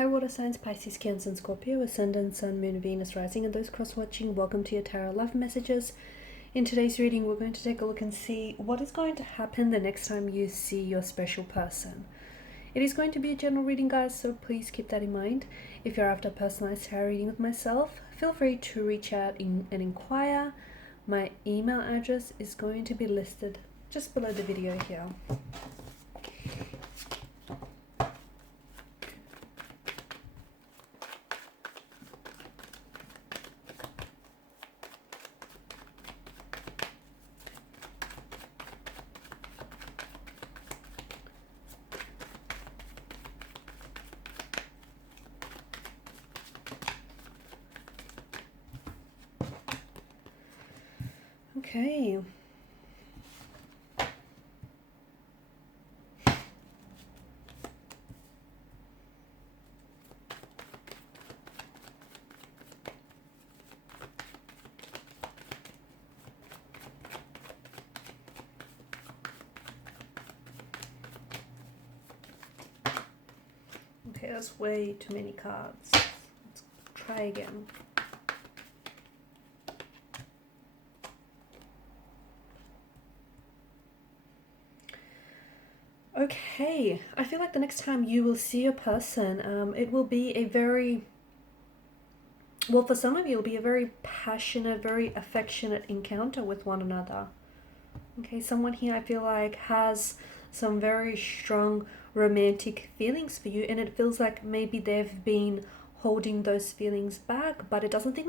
Hi water signs, Pisces, Cancer and Scorpio, Ascendant, Sun, Moon, Venus, Rising, and those cross-watching. Welcome to your Tarot Love Messages. In today's reading, we're going to take a look and see what is going to happen the next time you see your special person. It is going to be a general reading, guys, so please keep that in mind. If you're after a personalized tarot reading with myself, feel free to reach out and inquire. My email address is going to be listed just below the video here. Okay. Okay, that's way too many cards. Let's try again. Okay, I feel like the next time you will see a person, it will be a very, well, for some of you, it'll be a very passionate, very affectionate encounter with one another. Okay, someone here I feel like has some very strong romantic feelings for you, and it feels like maybe they've been holding those feelings back, but it doesn't look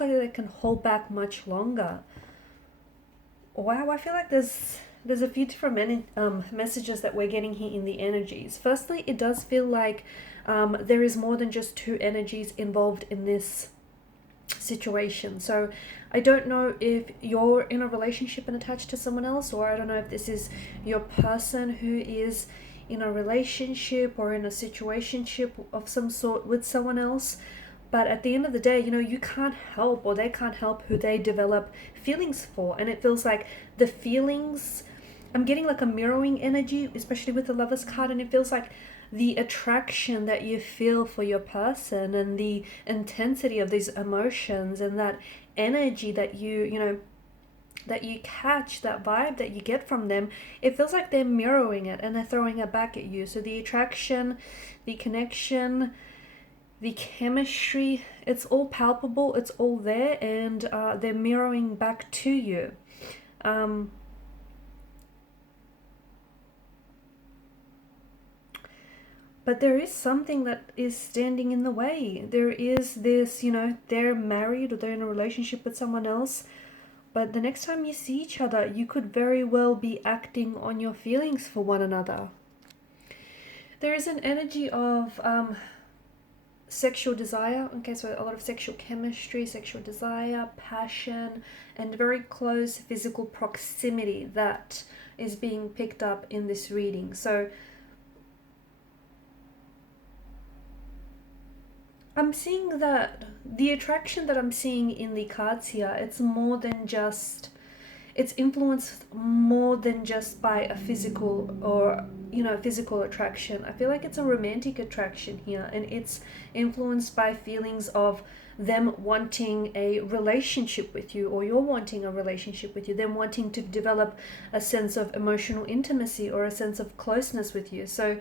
like they can hold back much longer. Wow, I feel like there's a few different messages that we're getting here in the energies. Firstly, it does feel like there is more than just two energies involved in this situation. So I don't know if you're in a relationship and attached to someone else, or I don't know if this is your person who is in a relationship or in a situationship of some sort with someone else. But at the end of the day, you can't help, or they can't help who they develop feelings for. And it feels like the feelings, I'm getting like a mirroring energy, especially with the Lovers card, and it feels like the attraction that you feel for your person and the intensity of these emotions and that energy that that you catch, that vibe that you get from them, it feels like they're mirroring it and they're throwing it back at you. So the attraction, the connection, the chemistry, it's all palpable, it's all there, and they're mirroring back to you. But there is something that is standing in the way. There is this, they're married or they're in a relationship with someone else, but the next time you see each other, you could very well be acting on your feelings for one another. There is an energy of sexual desire. Okay, so a lot of sexual chemistry, sexual desire, passion, and very close physical proximity that is being picked up in this reading. So I'm seeing that the attraction that I'm seeing in the cards here, it's more than just, it's influenced more than just by a physical or, physical attraction. I feel like it's a romantic attraction here, and it's influenced by feelings of them wanting a relationship with you, or you're wanting a relationship with you, them wanting to develop a sense of emotional intimacy or a sense of closeness with you. So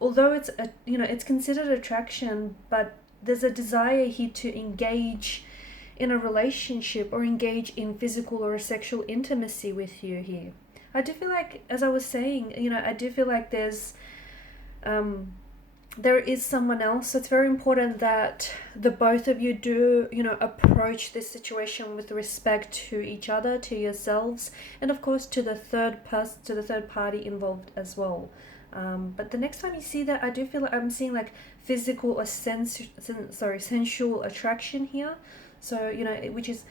although it's it's considered attraction, but there's a desire here to engage in a relationship or engage in physical or sexual intimacy with you here. I do feel like, as I was saying, I do feel like there is someone else. So it's very important that the both of you do, approach this situation with respect to each other, to yourselves, and of course to the third party involved as well. But the next time you see that, I do feel like I'm seeing like physical or sensual attraction here. So, which is,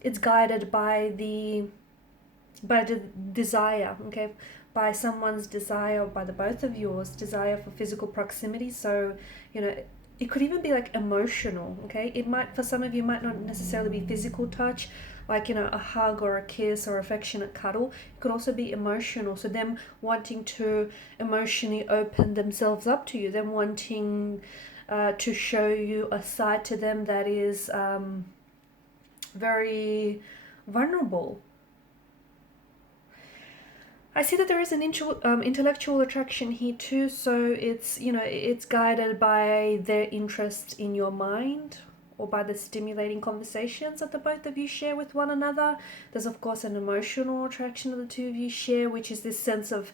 it's guided by the desire, okay, by someone's desire, by the both of yours desire for physical proximity. So, it could even be like emotional, okay? It might, for some of you, might not necessarily be physical touch, like, you know, a hug or a kiss or affectionate cuddle. It could also be emotional. So them wanting to emotionally open themselves up to you, them wanting to show you a side to them that is very vulnerable. I see that there is an intellectual attraction here too, so it's, you know, it's guided by their interest in your mind or by the stimulating conversations that the both of you share with one another. There's of course an emotional attraction that the two of you share, which is this sense of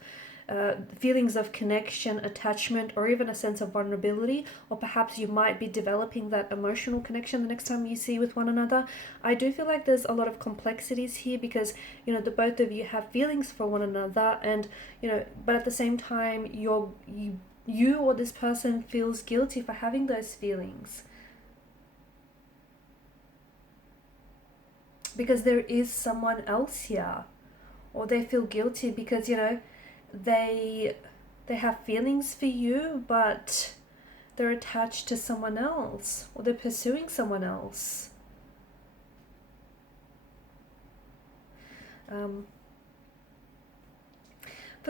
feelings of connection, attachment, or even a sense of vulnerability, or perhaps you might be developing that emotional connection the next time you see with one another. I do feel like there's a lot of complexities here because, you know, the both of you have feelings for one another, and, you know, but at the same time you or this person feels guilty for having those feelings, because there is someone else here, or they feel guilty because, you know, they have feelings for you, but they're attached to someone else, or they're pursuing someone else. For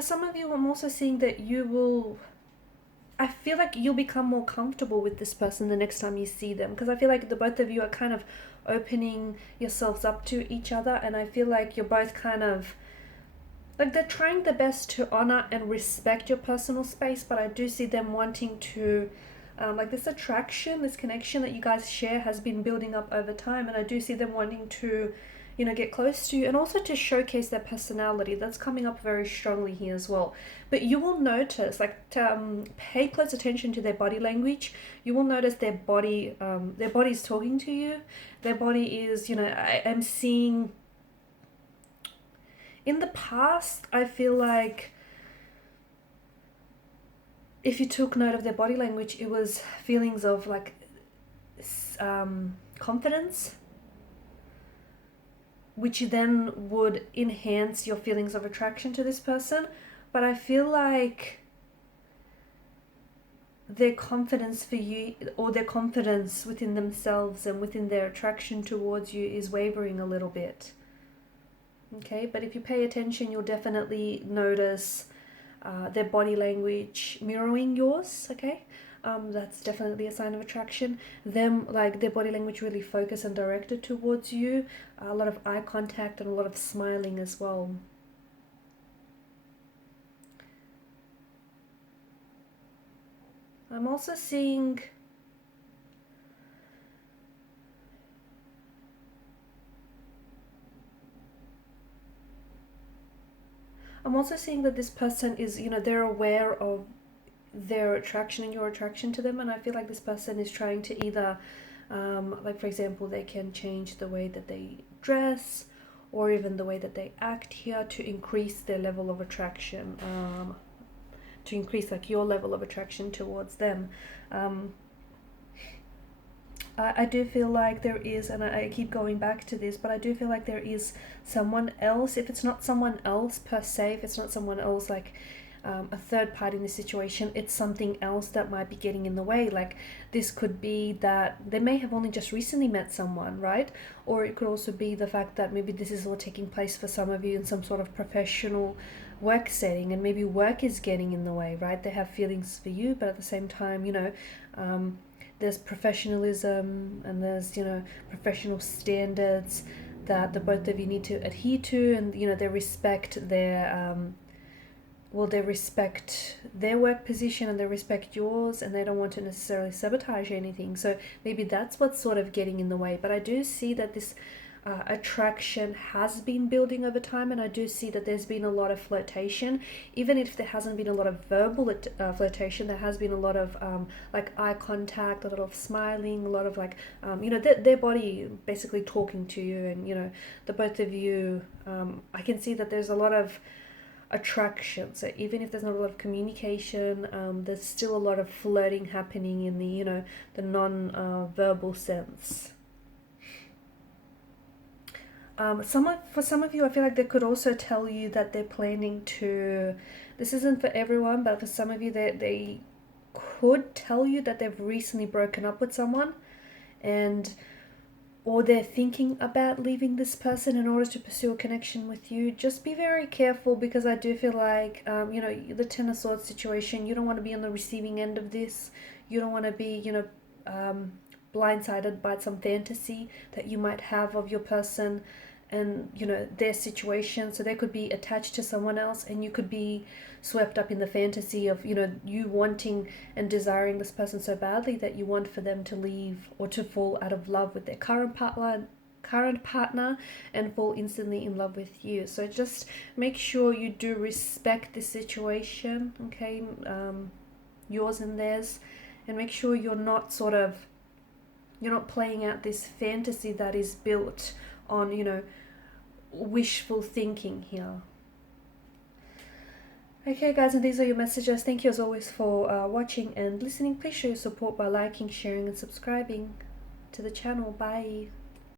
some of you, I'm also seeing that I feel like you'll become more comfortable with this person the next time you see them, because I feel like the both of you are kind of opening yourselves up to each other, and I feel like you're both kind of like, they're trying their best to honor and respect your personal space, but I do see them wanting to, like, this attraction, this connection that you guys share has been building up over time, and I do see them wanting to, you know, get close to you and also to showcase their personality. That's coming up very strongly here as well. But you will notice, like, pay close attention to their body language. You will notice their body's talking to you. Their body is, you know, I am seeing. In the past, I feel like if you took note of their body language, it was feelings of like confidence, which then would enhance your feelings of attraction to this person. But I feel like their confidence for you, or their confidence within themselves and within their attraction towards you, is wavering a little bit. Okay, but if you pay attention, you'll definitely notice their body language mirroring yours, okay? That's definitely a sign of attraction. Them, like, their body language really focused and directed towards you. A lot of eye contact and a lot of smiling as well. I'm also seeing that this person is, you know, they're aware of their attraction and your attraction to them, and I feel like this person is trying to either, like, for example, they can change the way that they dress or even the way that they act here to increase their level of attraction, to increase, like, your level of attraction towards them. I do feel like there is, and I keep going back to this, but I do feel like there is someone else. If it's not someone else per se, if it's not someone else like a third party in this situation, it's something else that might be getting in the way. Like, this could be that they may have only just recently met someone, right? Or it could also be the fact that maybe this is all taking place for some of you in some sort of professional work setting, and maybe work is getting in the way, right? They have feelings for you, but at the same time, you know, there's professionalism and there's, you know, professional standards that the both of you need to adhere to, and, you know, they respect their they respect their work position and they respect yours, and they don't want to necessarily sabotage anything. So maybe that's what's sort of getting in the way. But I do see that this attraction has been building over time, and I do see that there's been a lot of flirtation. Even if there hasn't been a lot of verbal flirtation, there has been a lot of like eye contact, a lot of smiling, a lot of like you know, their body basically talking to you, and, you know, the both of you, I can see that there's a lot of attraction. So even if there's not a lot of communication, there's still a lot of flirting happening in the, you know, the non-verbal sense. For some of you, I feel like they could also tell you that they're planning to, this isn't for everyone, but for some of you, they could tell you that they've recently broken up with someone, and or they're thinking about leaving this person in order to pursue a connection with you. Just be very careful, because I do feel like, the Ten of Swords situation, you don't want to be on the receiving end of this. You don't want to be, blindsided by some fantasy that you might have of your person and, their situation. So they could be attached to someone else, and you could be swept up in the fantasy of, you wanting and desiring this person so badly that you want for them to leave or to fall out of love with their current partner and fall instantly in love with you. So just make sure you do respect the situation, okay, yours and theirs, and make sure you're not playing out this fantasy that is built on, wishful thinking here. Okay guys, and these are your messages. Thank you as always for watching and listening. Please show your support by liking, sharing and subscribing to the channel. Bye.